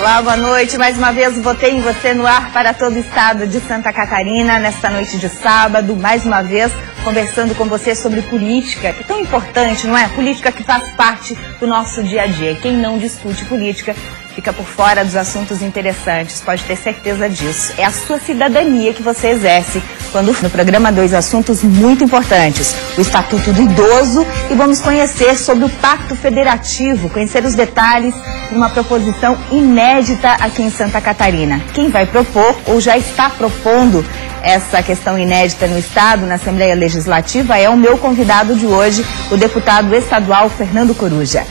Olá, boa noite. Mais uma vez votei em você no ar para todo o estado de Santa Catarina, nesta noite de sábado, mais uma vez conversando com você sobre política, que é tão importante, não é? Política que faz parte do nosso dia a dia. Quem não discute política fica por fora dos assuntos interessantes, pode ter certeza disso. É a sua cidadania que você exerce quando no programa 2 assuntos muito importantes, o Estatuto do Idoso, e vamos conhecer sobre o Pacto Federativo, conhecer os detalhes de uma proposição inédita aqui em Santa Catarina. Quem vai propor ou já está propondo essa questão inédita no Estado, na Assembleia Legislativa, é o meu convidado de hoje, o deputado estadual Fernando Coruja.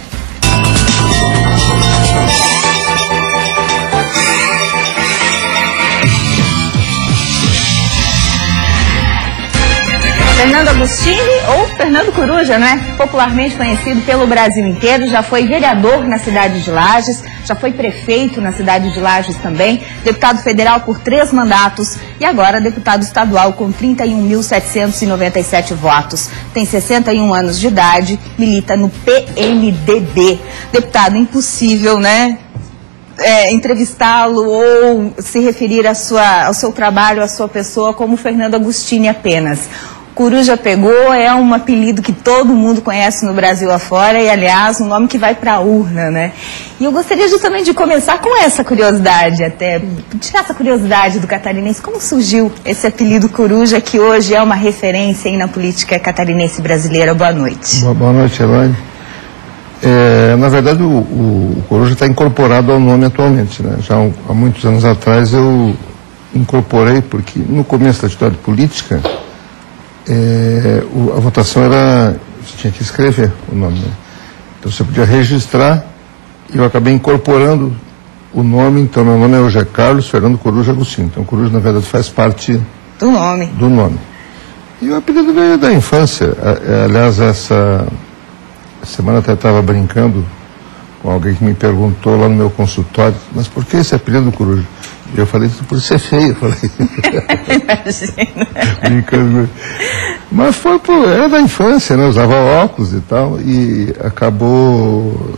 Fernando Agostini, ou Fernando Coruja, né? Popularmente conhecido pelo Brasil inteiro, já foi vereador na cidade de Lages, já foi prefeito na cidade de Lages também, deputado federal por 3 mandatos e agora deputado estadual com 31.797 votos. Tem 61 anos de idade, milita no PMDB. Deputado, impossível, né? Entrevistá-lo ou se referir ao seu trabalho, à sua pessoa como Fernando Agostini apenas. Coruja pegou, é um apelido que todo mundo conhece no Brasil afora e, aliás, um nome que vai para a urna, né? E eu gostaria justamente de começar com essa curiosidade, até tirar essa curiosidade do catarinense. Como surgiu esse apelido Coruja, que hoje é uma referência aí na política catarinense brasileira? Boa noite. Boa noite, Elaine. Na verdade, o Coruja está incorporado ao nome atualmente, né? Já há muitos anos atrás eu incorporei, porque no começo da atividade política, a votação era, você tinha que escrever o nome, né? Então você podia registrar, e eu acabei incorporando o nome. Então meu nome hoje é Carlos Fernando Coruja Agostini. Então Coruja na verdade faz parte do nome. E o apelido veio da infância. Aliás, essa semana até estava brincando com alguém que me perguntou lá no meu consultório, mas por que esse apelido Coruja? E eu falei, por ser feio, eu falei. Imagina. Brincando. Mas era da infância, né? Eu usava óculos e tal, e acabou o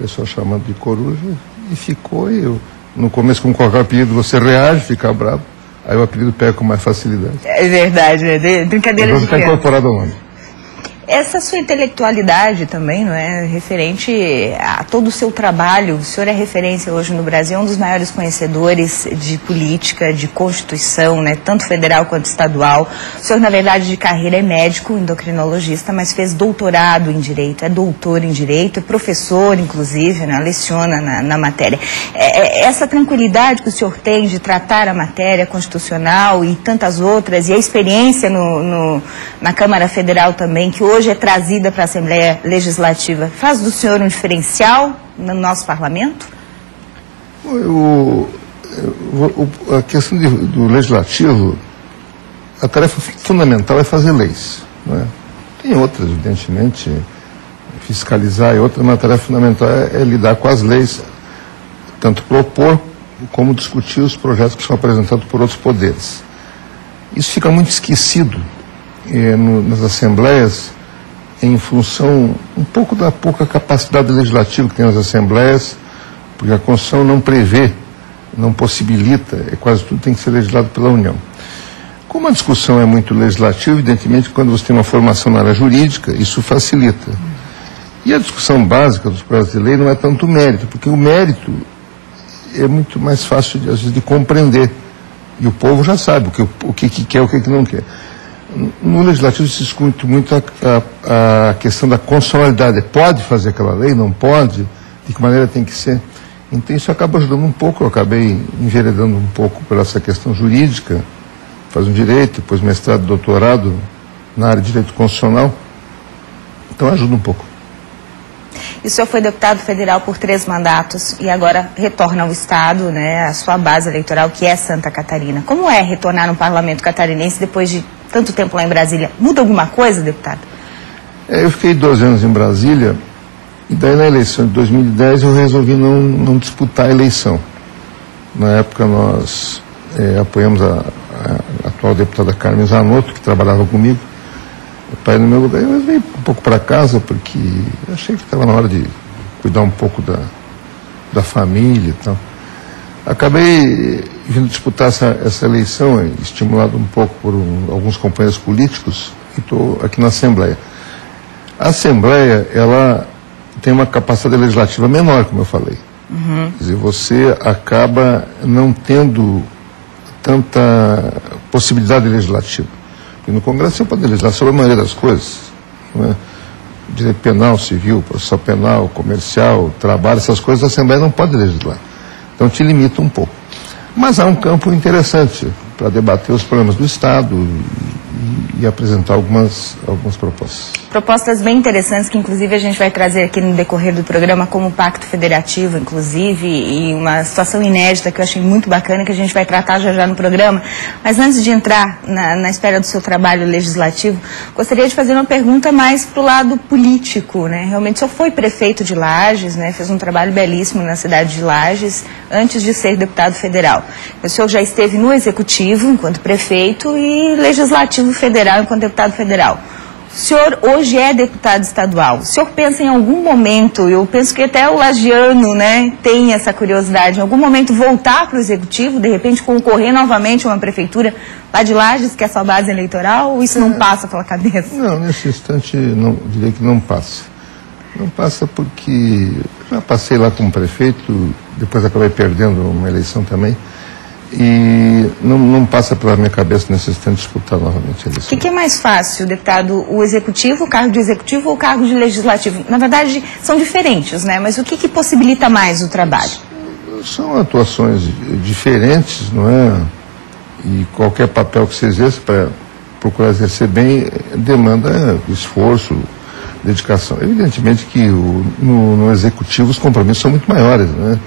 pessoal chamando de Coruja, e ficou. E eu, no começo, com qualquer apelido, você reage, fica bravo, aí o apelido pega com mais facilidade. É verdade, brincadeira de criança. Está incorporado ao nome. Essa sua intelectualidade também, não é, referente a todo o seu trabalho, o senhor é referência hoje no Brasil, é um dos maiores conhecedores de política, de Constituição, né, tanto federal quanto estadual. O senhor, na verdade, de carreira é médico, endocrinologista, mas fez doutorado em Direito, é doutor em Direito, é professor, inclusive, né, leciona na matéria. Essa tranquilidade que o senhor tem de tratar a matéria constitucional e tantas outras, e a experiência na Câmara Federal também, que hoje é trazida para a Assembleia Legislativa, faz do senhor um diferencial no nosso parlamento? A questão do legislativo, a tarefa fundamental é fazer leis, não é? Tem outras, evidentemente, fiscalizar e outras, mas a tarefa fundamental é lidar com as leis, tanto propor como discutir os projetos que são apresentados por outros poderes. Isso fica muito esquecido nas assembleias, em função um pouco da pouca capacidade legislativa que tem as assembleias, porque a Constituição não prevê, não possibilita, quase tudo tem que ser legislado pela União. Como a discussão é muito legislativa, evidentemente, quando você tem uma formação na área jurídica, isso facilita. E a discussão básica dos projetos de lei não é tanto mérito, porque o mérito é muito mais fácil, às vezes, de compreender. E o povo já sabe o que quer e o que não quer. No legislativo se discute muito a questão da constitucionalidade. Pode fazer aquela lei, não pode? De que maneira tem que ser? Então isso acaba ajudando um pouco. Eu acabei enveredando um pouco por essa questão jurídica, faz um direito, depois mestrado, doutorado na área de direito constitucional. Então ajuda um pouco. E o senhor foi deputado federal por 3 mandatos e agora retorna ao Estado, né, a sua base eleitoral, que é Santa Catarina. Como é retornar no parlamento catarinense depois de tanto tempo lá em Brasília? Muda alguma coisa, deputado? Eu fiquei 12 anos em Brasília e daí na eleição de 2010 eu resolvi não disputar a eleição. Na época nós apoiamos a atual deputada Carmen Zanotto, que trabalhava comigo, para ir no meu lugar. Eu vim um pouco para casa porque achei que estava na hora de cuidar um pouco da família e tal. Acabei vindo disputar essa eleição, estimulado um pouco por alguns companheiros políticos, e estou aqui na Assembleia. A Assembleia, ela tem uma capacidade legislativa menor, como eu falei. Quer dizer, você acaba não tendo tanta possibilidade legislativa. E no Congresso você pode legislar sobre a maioria das coisas, não é? Direito penal, civil, processual penal, comercial, trabalho, essas coisas a Assembleia não pode legislar. Então te limita um pouco. Mas há um campo interessante para debater os problemas do Estado e apresentar algumas propostas. Propostas bem interessantes que inclusive a gente vai trazer aqui no decorrer do programa, como o Pacto Federativo, inclusive, e uma situação inédita que eu achei muito bacana, que a gente vai tratar já no programa. Mas antes de entrar na esfera do seu trabalho legislativo, gostaria de fazer uma pergunta mais para o lado político, né? Realmente o senhor foi prefeito de Lages, né? Fez um trabalho belíssimo na cidade de Lages, antes de ser deputado federal. O senhor já esteve no Executivo, enquanto prefeito, e Legislativo Federal, enquanto deputado federal. O senhor hoje é deputado estadual. O senhor pensa em algum momento, eu penso que até o lagiano, né, tem essa curiosidade, em algum momento voltar para o Executivo, de repente concorrer novamente a uma prefeitura lá de Lages, que é a sua base eleitoral, ou isso não passa pela cabeça? Não, nesse instante não, diria que não passa. Não passa porque já passei lá como prefeito, depois acabei perdendo uma eleição também. E não passa pela minha cabeça nesse instante disputar novamente a eleição. O que é mais fácil, deputado? O executivo, o cargo de executivo ou o cargo de legislativo? Na verdade, são diferentes, né? Mas o que possibilita mais o trabalho? São atuações diferentes, não é? E qualquer papel que você exerça para procurar exercer bem demanda esforço, dedicação. Evidentemente que no executivo os compromissos são muito maiores, né?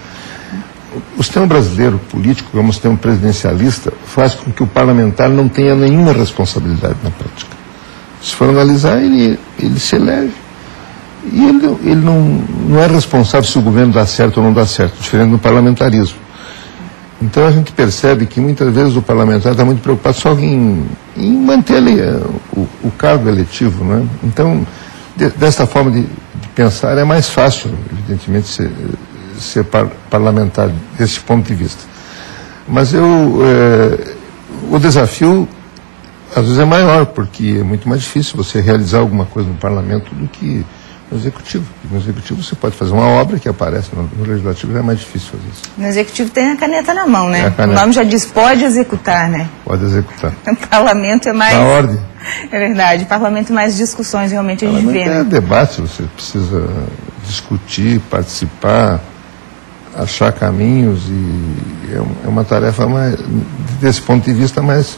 O sistema brasileiro político, como o sistema presidencialista, faz com que o parlamentar não tenha nenhuma responsabilidade na prática. Se for analisar, ele se elege. E ele não é responsável se o governo dá certo ou não dá certo, diferente do parlamentarismo. Então a gente percebe que muitas vezes o parlamentar está muito preocupado só em manter ali o cargo eletivo, né? Então, desta forma de pensar é mais fácil, evidentemente, ser parlamentar desse ponto de vista. Mas o desafio às vezes é maior, porque é muito mais difícil você realizar alguma coisa no parlamento do que no executivo. No executivo você pode fazer uma obra que aparece, no legislativo já é mais difícil fazer isso. No executivo tem a caneta na mão, né? O nome já diz, pode executar, né? Pode executar. O parlamento é mais... Na ordem. É verdade, o parlamento mais discussões realmente a gente vê, né? É debate, você precisa discutir, participar, achar caminhos, e é uma tarefa desse ponto de vista mais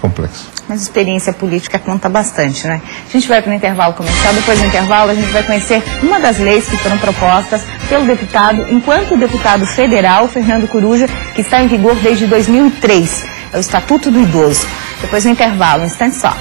complexa. Mas a experiência política conta bastante, né? A gente vai para o intervalo comercial, depois do intervalo a gente vai conhecer uma das leis que foram propostas pelo deputado, enquanto deputado federal, Fernando Coruja, que está em vigor desde 2003, é o Estatuto do Idoso. Depois do intervalo, um instante só.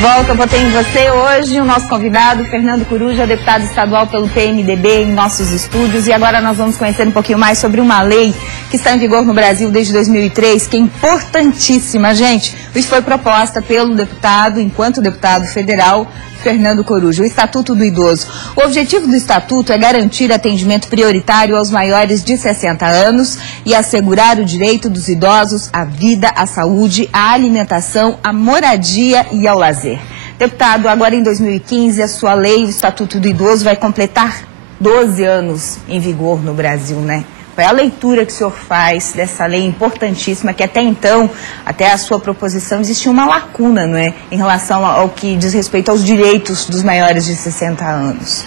Volta, votei em você. Hoje o nosso convidado, Fernando Coruja, deputado estadual pelo PMDB, em nossos estúdios. E agora nós vamos conhecer um pouquinho mais sobre uma lei que está em vigor no Brasil desde 2003, que é importantíssima, gente. Isso foi proposta pelo deputado, enquanto deputado federal, Fernando Coruja, o Estatuto do Idoso. O objetivo do Estatuto é garantir atendimento prioritário aos maiores de 60 anos e assegurar o direito dos idosos à vida, à saúde, à alimentação, à moradia e ao lazer. Deputado, agora em 2015, a sua lei, o Estatuto do Idoso, vai completar 12 anos em vigor no Brasil, né? Qual é a leitura que o senhor faz dessa lei importantíssima, que até então, até a sua proposição, existia uma lacuna, não é? Em relação ao que diz respeito aos direitos dos maiores de 60 anos.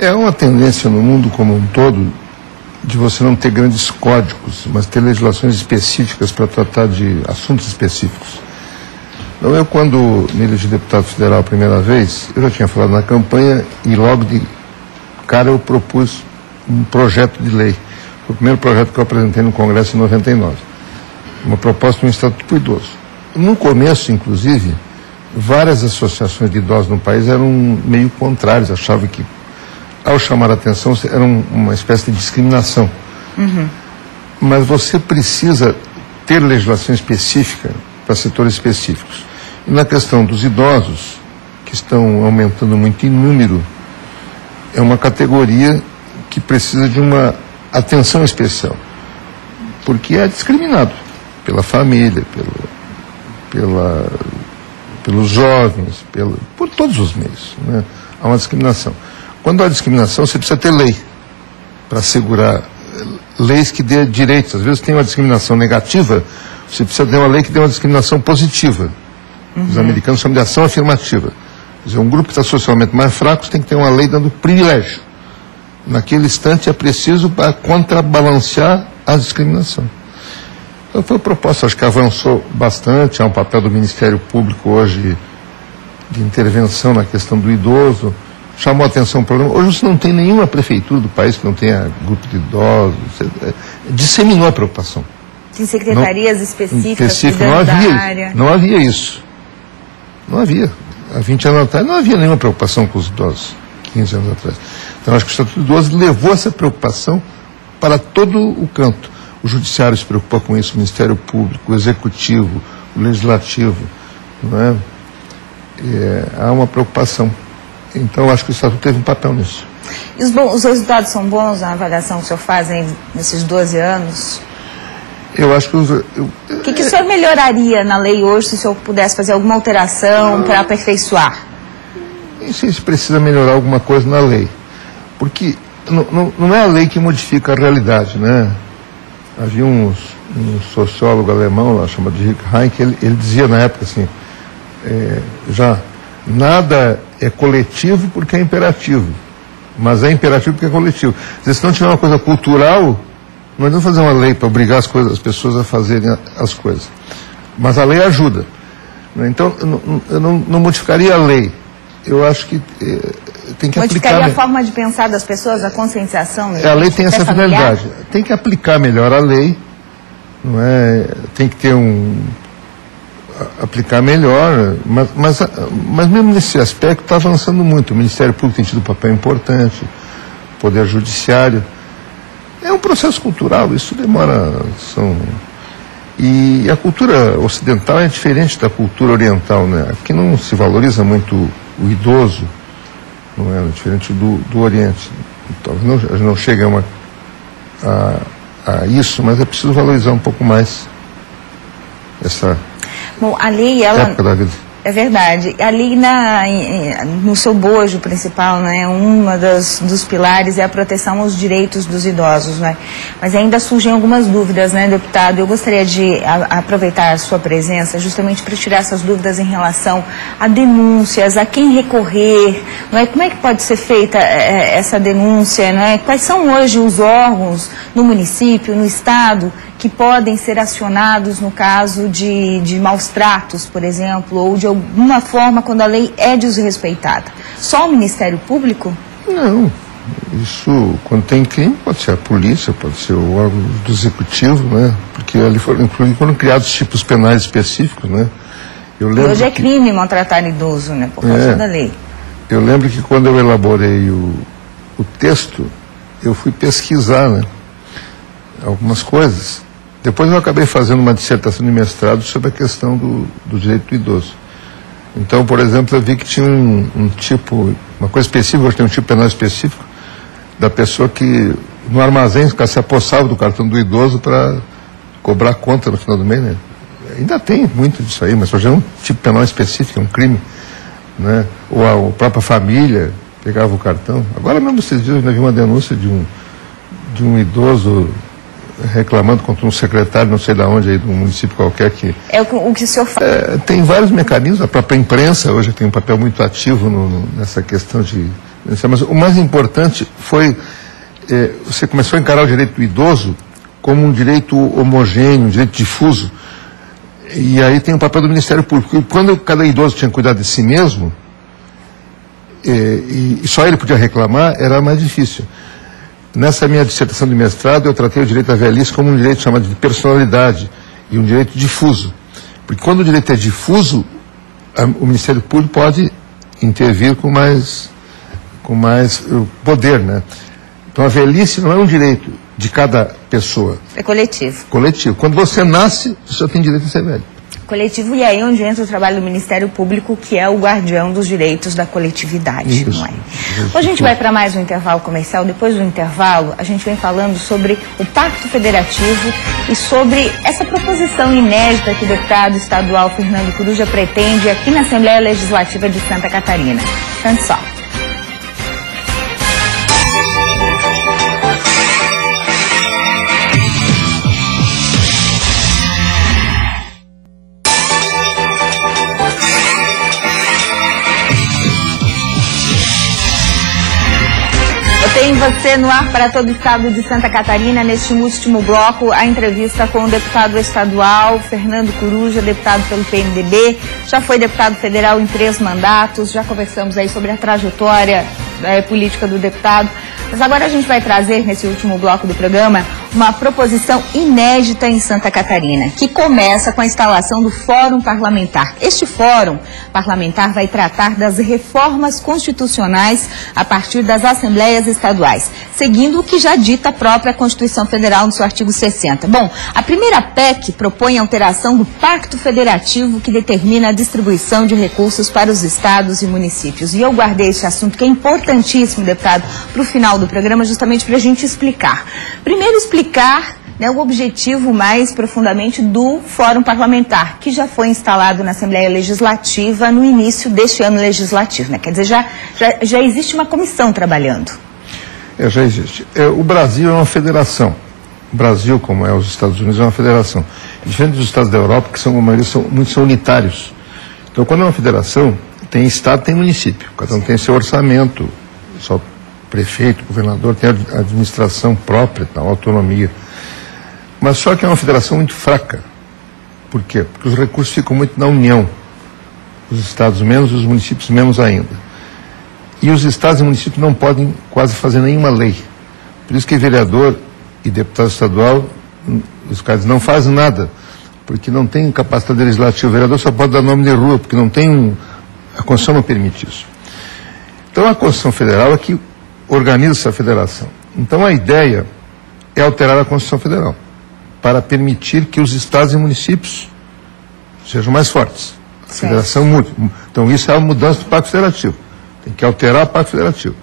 É uma tendência no mundo como um todo de você não ter grandes códigos, mas ter legislações específicas para tratar de assuntos específicos. Então, eu, quando me elegi deputado federal a primeira vez, eu já tinha falado na campanha e logo de cara eu propus um projeto de lei. Foi o primeiro projeto que eu apresentei no Congresso em 99. Uma proposta de um Estatuto para o Idoso. No começo, inclusive, várias associações de idosos no país eram meio contrárias, achavam que, ao chamar a atenção, era uma espécie de discriminação. Mas você precisa ter legislação específica para setores específicos. E na questão dos idosos, que estão aumentando muito em número, é uma categoria que precisa de uma atenção especial, porque é discriminado pela família, pelos jovens, por todos os meios, né? Há uma discriminação. Quando há discriminação, você precisa ter lei para assegurar, leis que dê direitos. Às vezes tem uma discriminação negativa, você precisa ter uma lei que dê uma discriminação positiva. Os americanos chamam de ação afirmativa. Quer dizer, um grupo que está socialmente mais fraco tem que ter uma lei dando privilégio. Naquele instante é preciso para contrabalancear a discriminação. Então foi uma proposta, acho que avançou bastante. Há um papel do Ministério Público hoje de intervenção na questão do idoso. Chamou a atenção para o problema. Hoje você não tem nenhuma prefeitura do país que não tenha grupo de idosos. Disseminou a preocupação. Tem secretarias específicas não havia, da área. Não havia isso. Não havia. Há 20 anos atrás não havia nenhuma preocupação com os idosos. 15 anos atrás. Então acho que o Estatuto do Idoso levou essa preocupação para todo o canto. O Judiciário se preocupou com isso, o Ministério Público, o Executivo, o Legislativo. Não é? Há uma preocupação. Então acho que o Estatuto teve um papel nisso. E os resultados são bons na avaliação que o senhor faz nesses 12 anos? Eu acho que o que o senhor melhoraria na lei hoje se o senhor pudesse fazer alguma alteração para aperfeiçoar? Não sei se precisa melhorar alguma coisa na lei. Porque não é a lei que modifica a realidade, né? Havia um sociólogo alemão lá, chamado Rick Heinck, ele dizia na época assim, nada é coletivo porque é imperativo, mas é imperativo porque é coletivo. Se não tiver uma coisa cultural, não adianta fazer uma lei para obrigar as pessoas a fazerem as coisas. Mas a lei ajuda. Então, eu não modificaria a lei. Eu acho que tem que aplicar... Modificaria a forma de pensar das pessoas, a conscientização? A lei tem essa finalidade. Tem que aplicar melhor a lei, não é? Tem que ter aplicar melhor, mas mesmo nesse aspecto está avançando muito. O Ministério Público tem tido um papel importante, o Poder Judiciário. É um processo cultural, isso demora... E a cultura ocidental é diferente da cultura oriental, né? Aqui não se valoriza muito o idoso, não é? Diferente do Oriente. Talvez não chegue a isso, mas é preciso valorizar um pouco mais essa a lei, época da vida. É verdade. Ali no seu bojo principal, né, dos pilares é a proteção aos direitos dos idosos, né? Mas ainda surgem algumas dúvidas, né, deputado? Eu gostaria de aproveitar a sua presença justamente para tirar essas dúvidas em relação a denúncias, a quem recorrer, não é? Como é que pode ser feita essa denúncia, não é? Quais são hoje os órgãos no município, no estado, que podem ser acionados no caso de maus tratos, por exemplo, ou de alguma forma quando a lei é desrespeitada? Só o Ministério Público? Não. Isso, quando tem crime, pode ser a polícia, pode ser o órgão do executivo, né? Porque ali foram criados tipos penais específicos, né? Eu lembro hoje é crime maltratar idoso, né? Por causa da lei. Eu lembro que quando eu elaborei o texto, eu fui pesquisar, né, algumas coisas. Depois eu acabei fazendo uma dissertação de mestrado sobre a questão do direito do idoso. Então, por exemplo, eu vi que tinha um tipo, uma coisa específica, hoje tem um tipo penal específico, da pessoa que no armazém se apossava do cartão do idoso para cobrar conta no final do mês, né? Ainda tem muito disso aí, mas hoje é um tipo penal específico, é um crime, né? Ou a própria família pegava o cartão. Agora mesmo esses dias eu vi uma denúncia de um idoso reclamando contra um secretário, não sei de onde, aí, de um município qualquer que... É o que o senhor fala. Tem vários mecanismos, a própria imprensa hoje tem um papel muito ativo nessa questão de... Mas o mais importante foi, você começou a encarar o direito do idoso como um direito homogêneo, um direito difuso, e aí tem o papel do Ministério Público. E quando cada idoso tinha cuidado de si mesmo, e só ele podia reclamar, era mais difícil. Nessa minha dissertação de mestrado, eu tratei o direito à velhice como um direito chamado de personalidade e um direito difuso. Porque quando o direito é difuso, o Ministério Público pode intervir com mais poder, né? Então a velhice não é um direito de cada pessoa. É coletivo. Coletivo. Quando você nasce, você só tem direito a ser velho. Coletivo, e aí onde entra o trabalho do Ministério Público, que é o guardião dos direitos da coletividade, não é? Hoje a gente vai para mais um intervalo comercial. Depois do intervalo, a gente vem falando sobre o Pacto Federativo e sobre essa proposição inédita que o deputado estadual Fernando Coruja pretende aqui na Assembleia Legislativa de Santa Catarina. Tanto só. Tem você no ar para todo o estado de Santa Catarina. Neste último bloco, a entrevista com o deputado estadual Fernando Coruja, deputado pelo PMDB, já foi deputado federal em 3 mandatos, já conversamos aí sobre a trajetória política do deputado. Mas agora a gente vai trazer, nesse último bloco do programa, uma proposição inédita em Santa Catarina, que começa com a instalação do Fórum Parlamentar. Este Fórum Parlamentar vai tratar das reformas constitucionais a partir das Assembleias Estaduais, seguindo o que já dita a própria Constituição Federal no seu artigo 60. Bom, a primeira PEC propõe a alteração do Pacto Federativo, que determina a distribuição de recursos para os estados e municípios. E eu guardei esse assunto, que é importantíssimo, deputado, para o final do programa, justamente para a gente explicar. Primeiro, explicar o objetivo mais profundamente do Fórum Parlamentar, que já foi instalado na Assembleia Legislativa no início deste ano legislativo, né? Quer dizer, já existe uma comissão trabalhando. Já existe. O Brasil é uma federação. O Brasil, como é os Estados Unidos, é uma federação. Diferente dos estados da Europa, que a maioria são unitários. Então, quando é uma federação, tem estado, tem município. Cada um tem seu orçamento, só prefeito, governador, tem a administração própria, a autonomia. Mas só que é uma federação muito fraca. Por quê? Porque os recursos ficam muito na União. Os estados menos, os municípios menos ainda. E os estados e municípios não podem quase fazer nenhuma lei. Por isso que vereador e deputado estadual, os caras não fazem nada, porque não tem capacidade legislativa. O vereador só pode dar nome de rua, porque não tem a Constituição não permite isso. Então a Constituição Federal é que organiza essa federação. Então a ideia é alterar a Constituição Federal para permitir que os estados e municípios sejam mais fortes. A federação muda. Então isso é a mudança do Pacto Federativo. Tem que alterar o Pacto Federativo.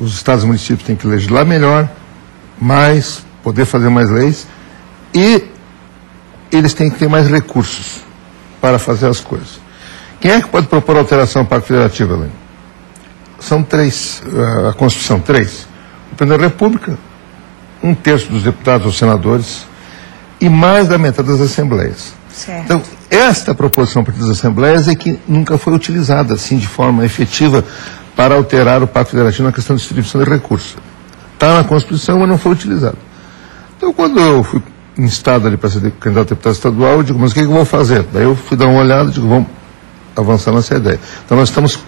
Os estados e municípios têm que legislar melhor, mais, poder fazer mais leis, e eles têm que ter mais recursos para fazer as coisas. Quem é que pode propor alteração ao Pacto Federativo, Helene? São 3, a Constituição, 3. O Presidente da República, 1/3 dos deputados ou senadores, e mais da metade das assembleias. Certo. Então, esta proposição para as assembleias é que nunca foi utilizada, assim, de forma efetiva, para alterar o Pacto Federativo na questão de distribuição de recursos. Está na Constituição, mas não foi utilizado. Então, quando eu fui instado ali para ser candidato a deputado estadual, eu digo, mas o que eu vou fazer? Daí eu fui dar uma olhada e digo, vamos avançar nessa ideia. Então, nós estamos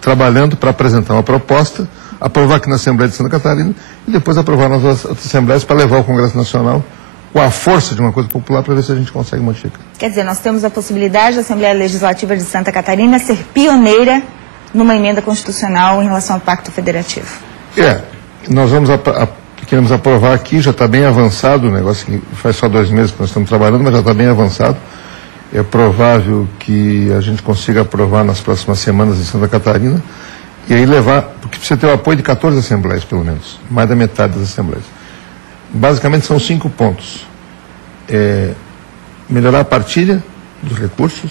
trabalhando para apresentar uma proposta, aprovar aqui na Assembleia de Santa Catarina e depois aprovar nas outras assembleias para levar ao Congresso Nacional com a força de uma coisa popular para ver se a gente consegue modificar. Quer dizer, nós temos a possibilidade da Assembleia Legislativa de Santa Catarina ser pioneira numa emenda constitucional em relação ao Pacto Federativo. Nós queremos aprovar aqui, já está bem avançado o negócio, que faz só 2 meses que nós estamos trabalhando, mas já está bem avançado. É provável que a gente consiga aprovar nas próximas semanas em Santa Catarina e aí levar, porque precisa ter o apoio de 14 assembleias, pelo menos, mais da metade das assembleias. Basicamente são 5 pontos. Melhorar a partilha dos recursos,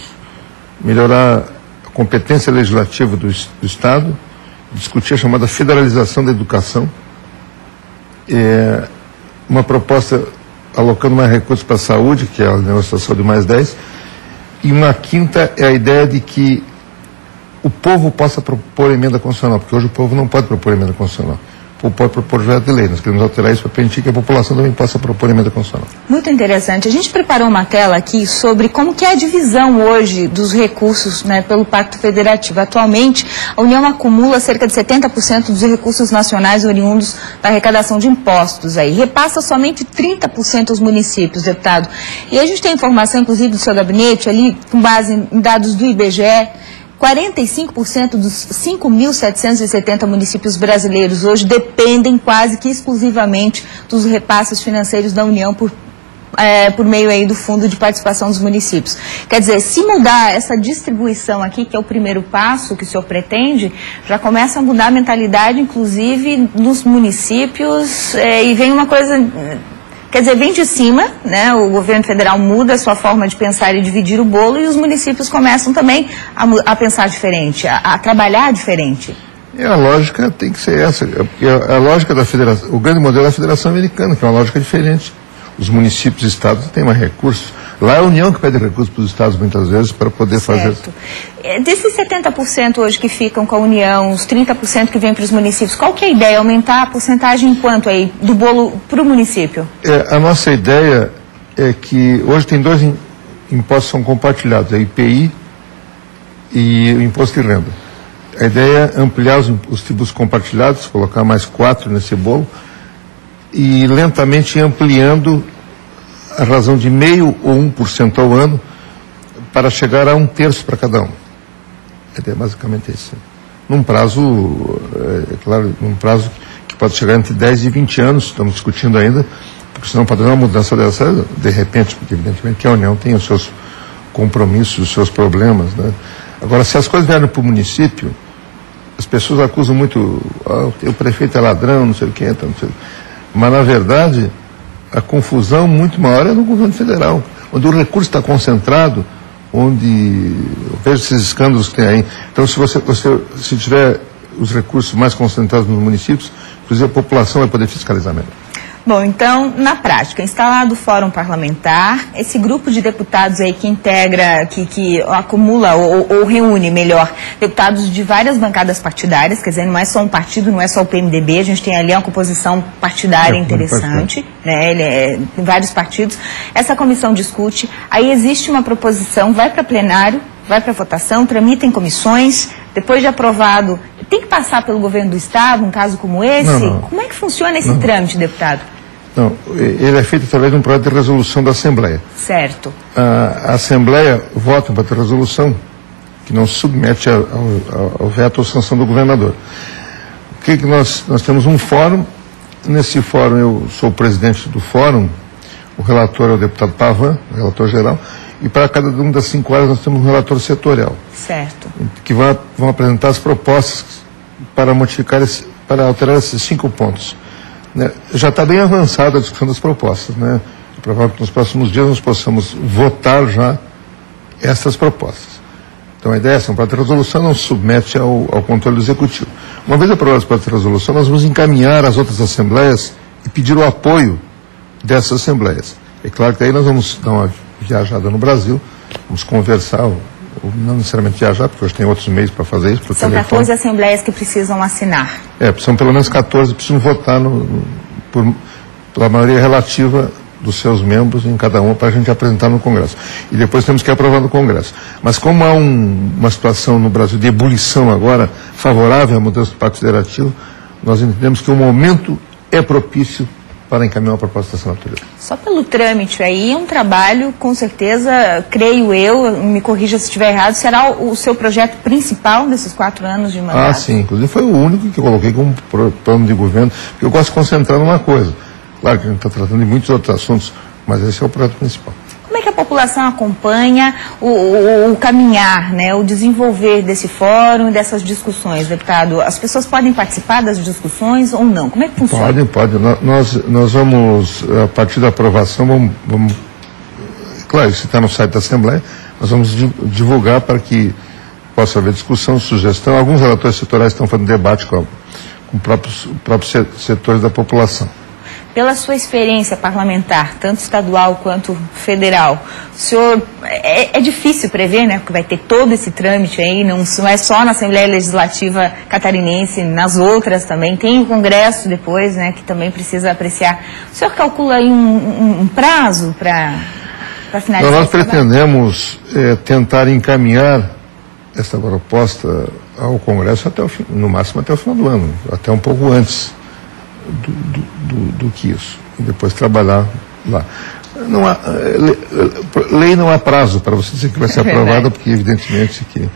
melhorar a competência legislativa do Estado, discutir a chamada federalização da educação, uma proposta alocando mais recursos para a saúde, que é a negociação de mais 10, e uma quinta é a ideia de que o povo possa propor emenda constitucional, porque hoje o povo não pode propor emenda constitucional. O povo pode propor projeto de lei. Nós queremos alterar isso para permitir que a população também possa propor emenda constitucional. Muito interessante. A gente preparou uma tela aqui sobre como que é a divisão hoje dos recursos, pelo Pacto Federativo. Atualmente, a União acumula cerca de 70% dos recursos nacionais oriundos da arrecadação de impostos. Aí repassa somente 30% aos municípios, deputado. E a gente tem informação, inclusive, do seu gabinete, ali, com base em dados do IBGE, 45% dos 5.770 municípios brasileiros hoje dependem quase que exclusivamente dos repasses financeiros da União por meio aí do Fundo de Participação dos Municípios. Quer dizer, se mudar essa distribuição aqui, que é o primeiro passo que o senhor pretende, já começa a mudar a mentalidade, inclusive, dos municípios, e vem uma coisa... Quer dizer, vem de cima, né? O governo federal muda a sua forma de pensar e dividir o bolo, e os municípios começam também a pensar diferente, a trabalhar diferente. E a lógica tem que ser essa, porque a lógica da federação, o grande modelo é a Federação Americana, que é uma lógica diferente. Os municípios e estados têm mais recursos. Lá é a União que pede recursos para os estados muitas vezes para poder fazer. Desses 70% hoje que ficam com a União, os 30% que vêm para os municípios, qual que é a ideia? Aumentar a porcentagem em quanto aí do bolo para o município? A nossa ideia é que hoje tem dois impostos que são compartilhados, a IPI e o Imposto de Renda. A ideia é ampliar os tributos compartilhados, colocar mais 4 nesse bolo e lentamente ir ampliando a razão de 0,5% ou 1% ao ano para chegar a 1/3 para cada um. A ideia é basicamente isso. Num prazo, claro, num prazo que pode chegar entre 10 e 20 anos, estamos discutindo ainda, porque senão pode haver uma mudança dessa de repente, porque evidentemente que a União tem os seus compromissos, os seus problemas, né? Agora, se as coisas vierem para o município, as pessoas acusam muito, o prefeito é ladrão, não sei o que, então, não sei o que. Mas, na verdade, a confusão muito maior é no governo federal, onde o recurso está concentrado, onde eu vejo esses escândalos que tem aí. Então, se tiver os recursos mais concentrados nos municípios, inclusive a população vai poder fiscalizar melhor. Bom, então, na prática, instalado o Fórum Parlamentar, esse grupo de deputados aí que integra, que acumula ou reúne, melhor, deputados de várias bancadas partidárias, quer dizer, não é só um partido, não é só o PMDB, a gente tem ali uma composição partidária interessante, né, ele é em vários partidos. Essa comissão discute, aí existe uma proposição, vai para plenário, vai para votação, tramita em comissões, depois de aprovado, tem que passar pelo governo do Estado, um caso como esse? Não. Como é que funciona esse trâmite, deputado? Não, ele é feito através de um projeto de resolução da Assembleia. Certo. A Assembleia vota para a resolução, que não se submete ao veto ou sanção do governador. O que nós temos um fórum, nesse fórum eu sou o presidente do fórum, o relator é o deputado Pavan, o relator geral, e para cada uma das 5 áreas nós temos um relator setorial. Certo. Que vão apresentar as propostas para modificar, para alterar esses 5 pontos. Né? Já está bem avançada a discussão das propostas, né? É provável que nos próximos dias nós possamos votar já essas propostas. Então a ideia é essa, um projeto de resolução não se submete ao controle do executivo. Uma vez aprovado esse projeto de resolução, nós vamos encaminhar as outras assembleias e pedir o apoio dessas assembleias. É claro que aí nós vamos dar uma viajada no Brasil, vamos conversar, ou não necessariamente viajar, porque hoje tem outros meios para fazer isso. São 14 assembleias que precisam assinar. São pelo menos 14 que precisam votar pela maioria relativa dos seus membros em cada uma para a gente apresentar no Congresso. E depois temos que aprovar no Congresso. Mas como há uma situação no Brasil de ebulição agora, favorável à mudança do Pacto Federativo, nós entendemos que o momento é propício para encaminhar uma proposta dessa natureza. Só pelo trâmite aí, é um trabalho, com certeza, creio eu, me corrija se estiver errado, será o seu projeto principal nesses 4 anos de mandato? Ah, sim. Inclusive foi o único que eu coloquei como plano de governo, porque eu gosto de concentrar numa coisa. Claro que a gente está tratando de muitos outros assuntos, mas esse é o projeto principal. Como é que a população acompanha o caminhar, né, o desenvolver desse fórum e dessas discussões, deputado? As pessoas podem participar das discussões ou não? Como é que funciona? Pode. Nós vamos, a partir da aprovação, vamos claro, isso está no site da Assembleia, nós vamos divulgar para que possa haver discussão, sugestão. Alguns relatores setoriais estão fazendo debate com próprios setores da população. Pela sua experiência parlamentar, tanto estadual quanto federal, o senhor, é difícil prever, né, porque vai ter todo esse trâmite aí, não é só na Assembleia Legislativa Catarinense, nas outras também, tem o Congresso depois, né, que também precisa apreciar. O senhor calcula aí um prazo para finalizar? Nós pretendemos tentar encaminhar essa proposta ao Congresso no máximo até o final do ano, até um pouco antes do que isso, e depois trabalhar lá. Lei não há prazo para você dizer que vai ser aprovada, porque evidentemente que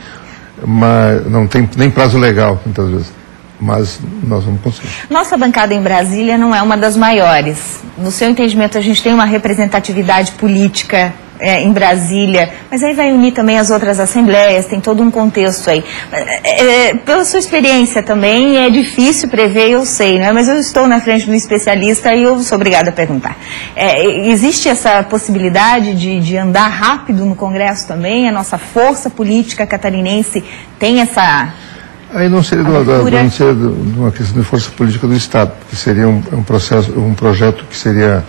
mas não tem nem prazo legal, muitas vezes. Mas nós vamos conseguir. Nossa bancada em Brasília não é uma das maiores. No seu entendimento, a gente tem uma representatividade política em Brasília, mas aí vai unir também as outras assembleias, tem todo um contexto aí. Pela sua experiência também, é difícil prever, eu sei, né? Mas eu estou na frente do especialista e eu sou obrigada a perguntar. Existe essa possibilidade de andar rápido no Congresso também? A nossa força política catarinense tem essa... Aí não seria de uma questão de força política do Estado, que seria um projeto que seria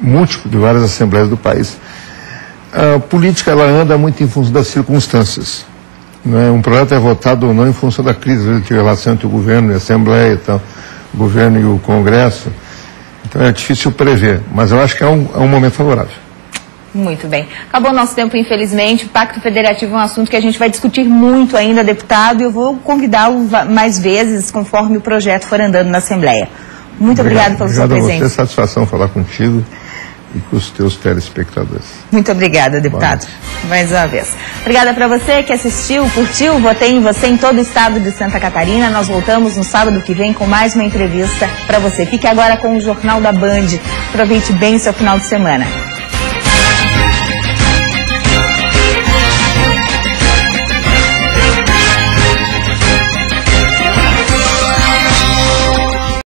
múltiplo de várias assembleias do país. A política ela anda muito em função das circunstâncias. Né? Um projeto é votado ou não em função da crise, às vezes tem relação entre o governo e a Assembleia, então, o governo e o Congresso. Então é difícil prever, mas eu acho que é um momento favorável. Muito bem. Acabou o nosso tempo, infelizmente. O Pacto Federativo é um assunto que a gente vai discutir muito ainda, deputado, e eu vou convidá-lo mais vezes, conforme o projeto for andando na Assembleia. Muito obrigado pela sua presença. Obrigado a você, satisfação falar contigo e com os teus telespectadores. Muito obrigada, deputado. Mais uma vez. Obrigada para você que assistiu, curtiu, votei em você em todo o estado de Santa Catarina. Nós voltamos no sábado que vem com mais uma entrevista para você. Fique agora com o Jornal da Band. Aproveite bem o seu final de semana.